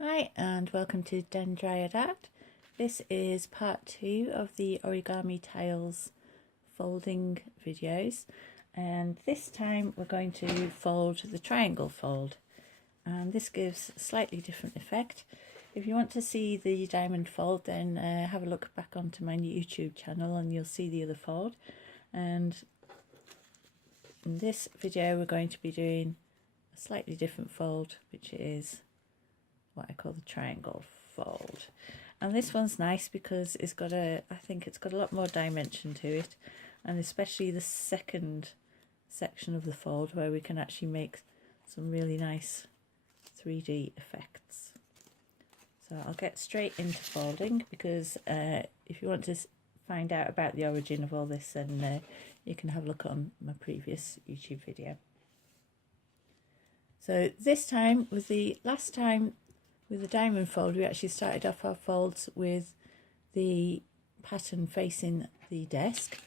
Hi and welcome to Dendriad Art. This is part 2 of the Origami Tails folding videos, and this time we're going to fold the triangle fold, and this gives a slightly different effect. If you want to see the diamond fold, then have a look back onto my YouTube channel and you'll see the other fold. And in this video we're going to be doing a slightly different fold, which is what I call the triangle fold. And this one's nice because it's got I think it's got a lot more dimension to it, and especially the second section of the fold where we can actually make some really nice 3D effects. So I'll get straight into folding, because if you want to find out about the origin of all this, then you can have a look on my previous YouTube video. So this time, with the last time with the diamond fold, we actually started off our folds with the pattern facing the desk.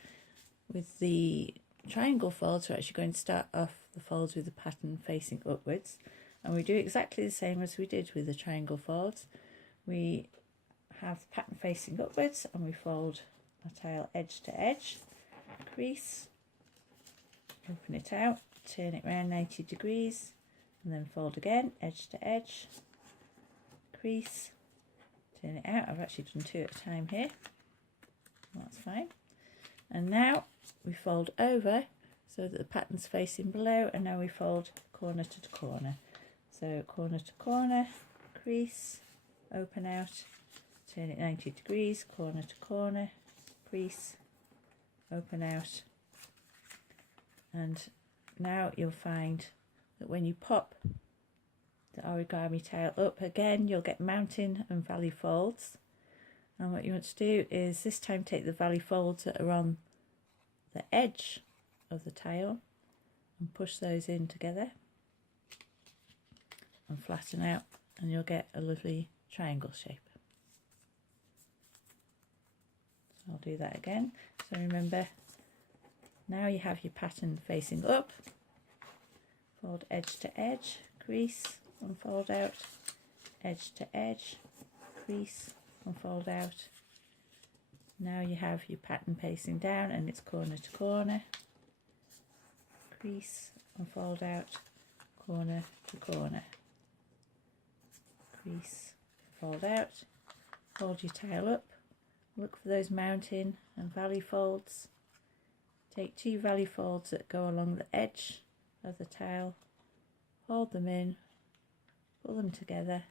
With the triangle folds, we're actually going to start off the folds with the pattern facing upwards, and we do exactly the same as we did with the triangle folds. We have the pattern facing upwards and we fold our tail edge to edge, crease, open it out, turn it around 90 degrees, and then fold again, edge to edge, crease, turn it out. I've actually done two at a time here, that's fine. And now we fold over so that the pattern's facing below, and now we fold corner to corner. So corner to corner, crease, open out, turn it 90 degrees, corner to corner, crease, open out. And now you'll find that when you pop the origami tail up again, you'll get mountain and valley folds. And what you want to do is this time take the valley folds that are on the edge of the tail and push those in together and flatten out, and you'll get a lovely triangle shape. So I'll do that again. So remember, now you have your pattern facing up, fold edge to edge, crease and fold out, edge to edge, crease and fold out. Now you have your pattern facing down and it's corner to corner, crease and fold out, corner to corner, crease, fold out, fold your tail up, look for those mountain and valley folds, take two valley folds that go along the edge of the tail, hold them in, pull them together,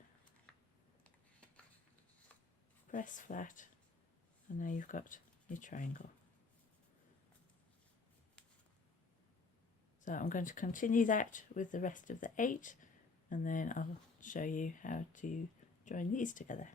press flat, and now you've got your triangle. So I'm going to continue that with the rest of the 8, and then I'll show you how to join these together.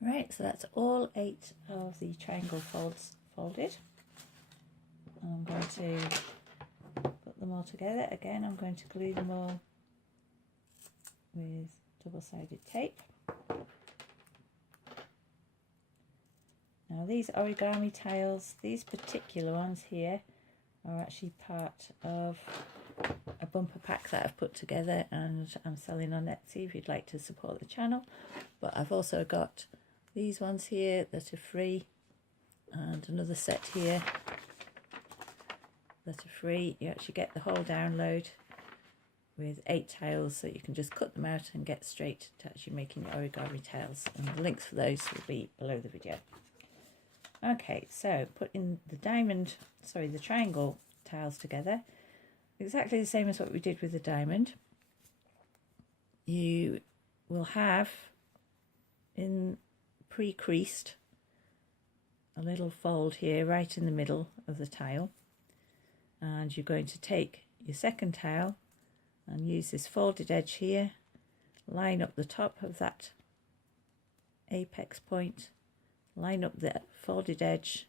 Right, so that's all 8 of the triangle folds folded. I'm going to put them all together. Again, I'm going to glue them all with double-sided tape. Now these origami tiles, these particular ones here, are actually part of a bumper pack that I've put together and I'm selling on Etsy if you'd like to support the channel. But I've also got these ones here that are free, and another set here that are free. You actually get the whole download with 8 tiles, so you can just cut them out and get straight to actually making your origami tails, and the links for those will be below the video. Okay, so putting the triangle tiles together, exactly the same as what we did with the diamond. You will have in pre-creased a little fold here right in the middle of the tile, and you're going to take your second tile and use this folded edge here, line up the top of that apex point, line up the folded edge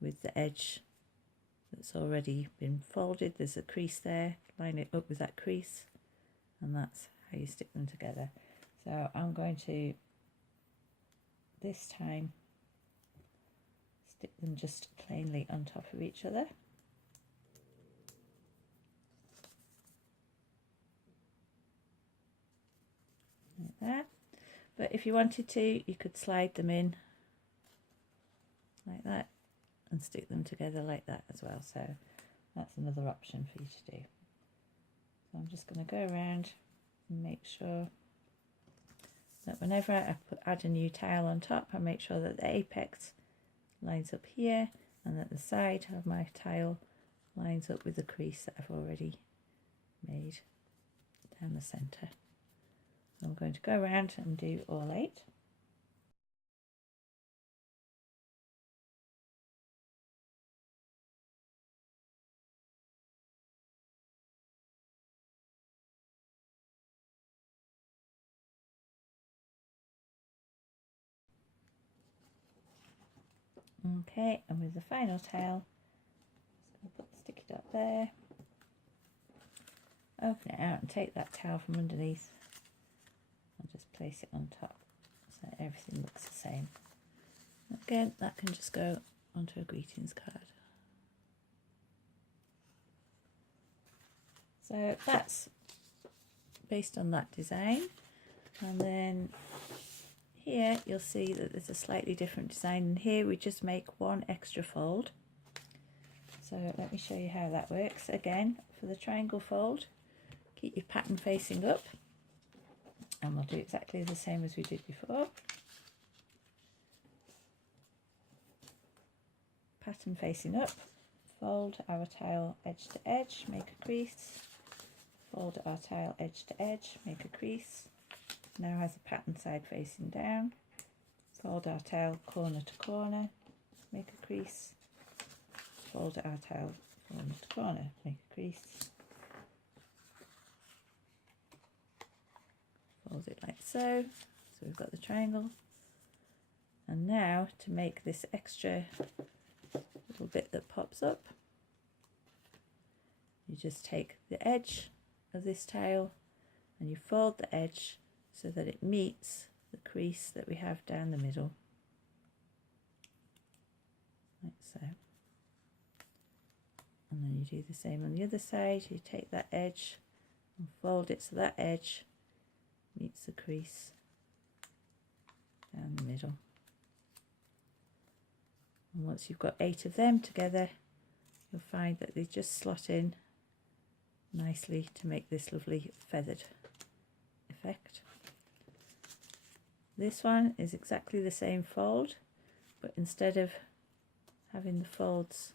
with the edge that's already been folded. There's a crease there, line it up with that crease, and that's how you stick them together. So I'm going to this time stick them just plainly on top of each other. Like that. But if you wanted to, you could slide them in like that and stick them together like that as well. So that's another option for you to do. So I'm just going to go around and make sure that whenever I add a new tile on top, I make sure that the apex lines up here and that the side of my tile lines up with the crease that I've already made down the centre. So I'm going to go around and do all 8. Okay, and with the final tile, just going to stick it up there, open it out and take that towel from underneath and just place it on top so everything looks the same. Again, that can just go onto a greetings card. So that's based on that design, and then here you'll see that there's a slightly different design, and here we just make one extra fold. So let me show you how that works. Again, for the triangle fold, keep your pattern facing up, and we'll do exactly the same as we did before. Pattern facing up, fold our tile edge to edge, make a crease, fold our tile edge to edge, make a crease. Now has a pattern side facing down, fold our tile corner to corner, make a crease, fold our tile corner to corner, make a crease, fold it like so. So we've got the triangle, and now to make this extra little bit that pops up, you just take the edge of this tile and you fold the edge so that it meets the crease that we have down the middle, like so. And then you do the same on the other side. You take that edge and fold it so that edge meets the crease down the middle. And once you've got 8 of them together, you'll find that they just slot in nicely to make this lovely feathered effect. This one is exactly the same fold, but instead of having the folds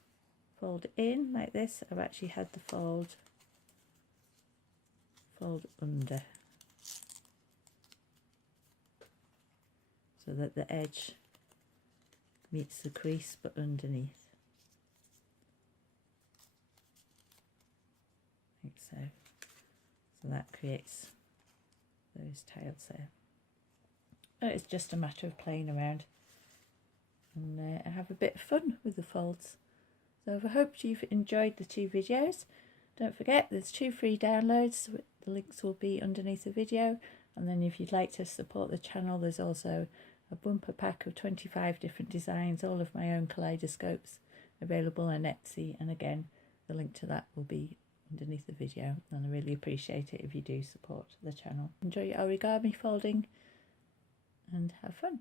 fold in like this, I've actually had the fold under, so that the edge meets the crease but underneath, like so. So that creates those tails there. It's just a matter of playing around and have a bit of fun with the folds. So I hope you've enjoyed the 2 videos. Don't forget there's 2 free downloads. The links will be underneath the video, and then if you'd like to support the channel, there's also a bumper pack of 25 different designs, all of my own kaleidoscopes, available on Etsy, and again the link to that will be underneath the video, and I really appreciate it if you do support the channel. Enjoy your origami folding and have fun.